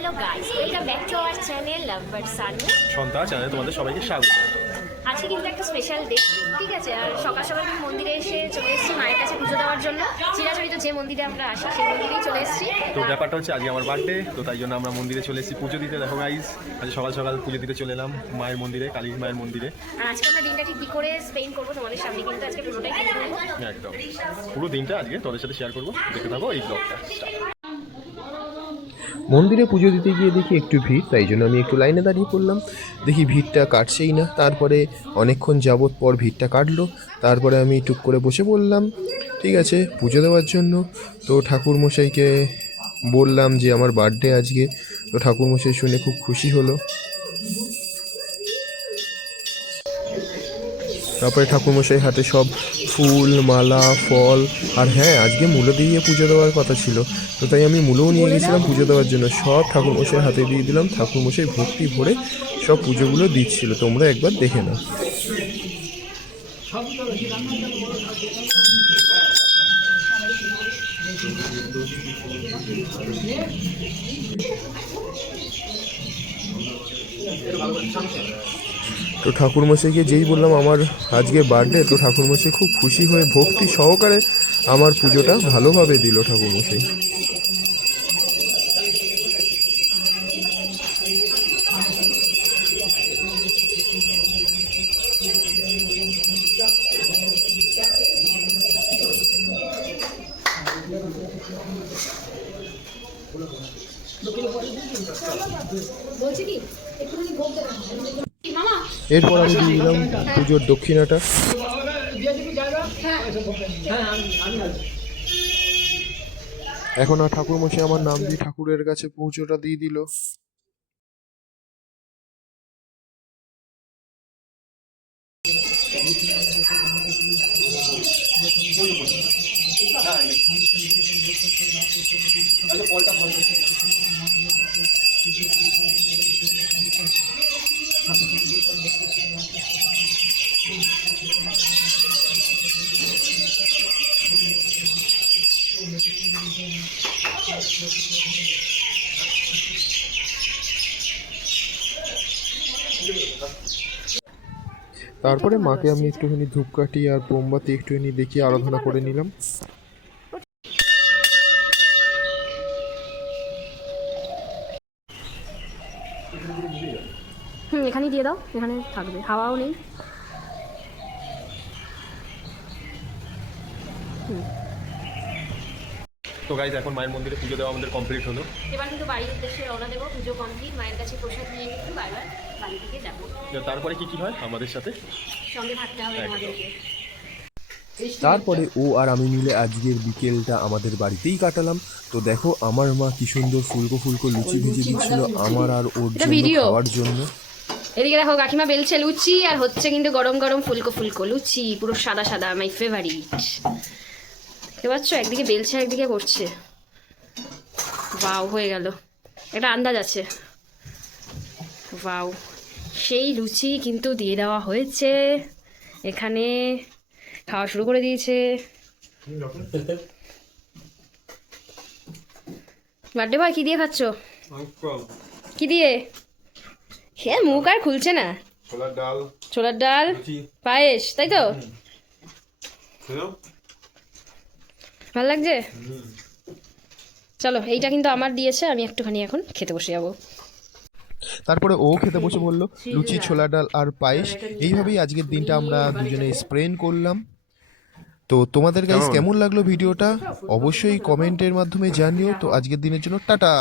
Hello guys, welcome back to our channel love but Sunny. সন্ধ্যা চ্যানেলে তোমাদের সবাইকে স্বাগত। আজকে কিন্তু একটা স্পেশাল ডে, ঠিক আছে? আর সকাল সকাল আমি মন্দিরে এসে চলে এসেছি মায়ের কাছে পুজো দেওয়ার জন্য। চিরাচরিত যে মন্দিরে আমরা আসি সেই মন্দিরেই চলে এসেছি। তো ব্যাপারটা হচ্ছে আজকে আমার বার্থডে, তো তাই জন্য আমরা মন্দিরে চলে এসেছি পুজো দিতে। দেখো গাইস, আজ সকাল সকাল পুজো দিতে চলে এলাম মায়ের মন্দিরে, কালী মায়ের মন্দিরে। আর আজকে আমরা দিনটা ঠিক কী করে স্পেন্ড করবো তোমাদের সামনে কিন্তু আজকে পুরোটাই তুলে ধরবো। একদম পুরো দিনটা আজকে তোদের সাথে শেয়ার করবো, দেখে থাকো এই ব্লগটা। মন্দিরে পুজো দিতে গিয়ে দেখি একটু ভিড়, তাই জন্য আমি একটু লাইনে দাঁড়িয়ে পড়লাম। দেখি ভিড়টা কাটছেই না, তারপরে অনেকক্ষণ যাবত পর ভিড়টা কাটলো। তারপরে আমি টুক করে বসে পড়লাম, ঠিক আছে, পুজো দেওয়ার জন্য। তো ঠাকুরমশাইকে বললাম যে আমার বার্থডে আজকে। তো ঠাকুরমশাই শুনে খুব খুশি হলো। তারপরে ঠাকুরমশাই হাতে সব ফুল মালা ফল, আর হ্যাঁ, আজকে মূলো দিয়ে পুজো দেওয়ার কথা ছিল, তো তাই আমি মূলোও নিয়ে গেছিলাম পুজো দেওয়ার জন্য। সব ঠাকুরমশাই হাতে দিয়ে দিলাম। ঠাকুরমশাই ভক্তি ভরে সব পুজোগুলো দিচ্ছিল, তোমরা একবার দেখে নাও। তো ঠাকুরমশাইকে যেই বললাম আমার আজকে বার্থডে, তো ঠাকুরমশাই খুব খুশি হয়ে ভক্তি সহকারে আমার পুজোটা ভালোভাবে দিল ঠাকুরমশাই। এরপর আমি দিয়ে দিলাম পুজোর দক্ষিণাটা। এখন আর ঠাকুরমশাই আমার নাম দিয়ে ঠাকুরের কাছে পুজোটা দিয়ে দিল। তারপরে মাকে আমি একটুখানি ধূপকাঠি আর মোমবাতি একটুখানি দেখিয়ে আরাধনা করে নিলাম। এখানেই দিয়ে দাও, এখানে থাকবে, হাওয়াও নেই। তো গাইজ, এখন মায়ের মন্দিরে পুজো দেওয়া আমাদের কমপ্লিট হলো। এবার কিন্তু বাড়ির উদ্দেশ্যে রওনা দেবো। পুজো কমপ্লিট, মায়ের কাছে প্রসাদ নিয়ে কিন্তু বারবার বাড়ি থেকে যাবো। তারপরে কি কি হয় আমাদের সাথে সঙ্গে থাকতে হবে আমাদেরকে। তারপরে ও আর আমি মিলে আজকের বিকেলটা আমাদের বাড়িতেই কাটালাম। তো দেখো আমার মা কি সুন্দর ফুলকো ফুলকো লুচি ভেজে দিচ্ছিল আমার আর ওর জন্য খাওয়ার জন্য। এদিকে দেখো কাকিমা বেলছে লুচি, আর হচ্ছে কিন্তু গরম গরম ফুলকো ফুলকো লুচি, পুরো সাদা সাদা, মাই ফেভারিট। দেখতে পাচ্ছ, একদিকে বেলছে একদিকে করছে। ওয়াও, হয়ে গেল, একটা আন্দাজ আছে। ওয়াও, সেই লুচি কিন্তু দিয়ে দেওয়া হয়েছে এখানে, খাওয়া শুরু করে দিয়েছে। বার্থডে বয়, কি দিয়ে খাচ্ছ? কি দিয়ে? হ্যাঁ, মুখ আর খুলছে না। ছোলার ডাল পায়েস, তাই তো? ভালো লাগছে? চলো, এইটা কিন্তু আমার দিয়েছে, আমি একটুখানি এখন খেতে বসে যাবো। তারপরে ও খেতে বসে বলল লুচি ছোলা ডাল আর পায়েস। এইভাবেই আজকের দিনটা আমরা দুজনে স্প্রেন করলাম। তো তোমাদের গাইস কেমন লাগলো ভিডিওটা অবশ্যই কমেন্টের মাধ্যমে জানিও। তো আজকের দিনের জন্য টাটা।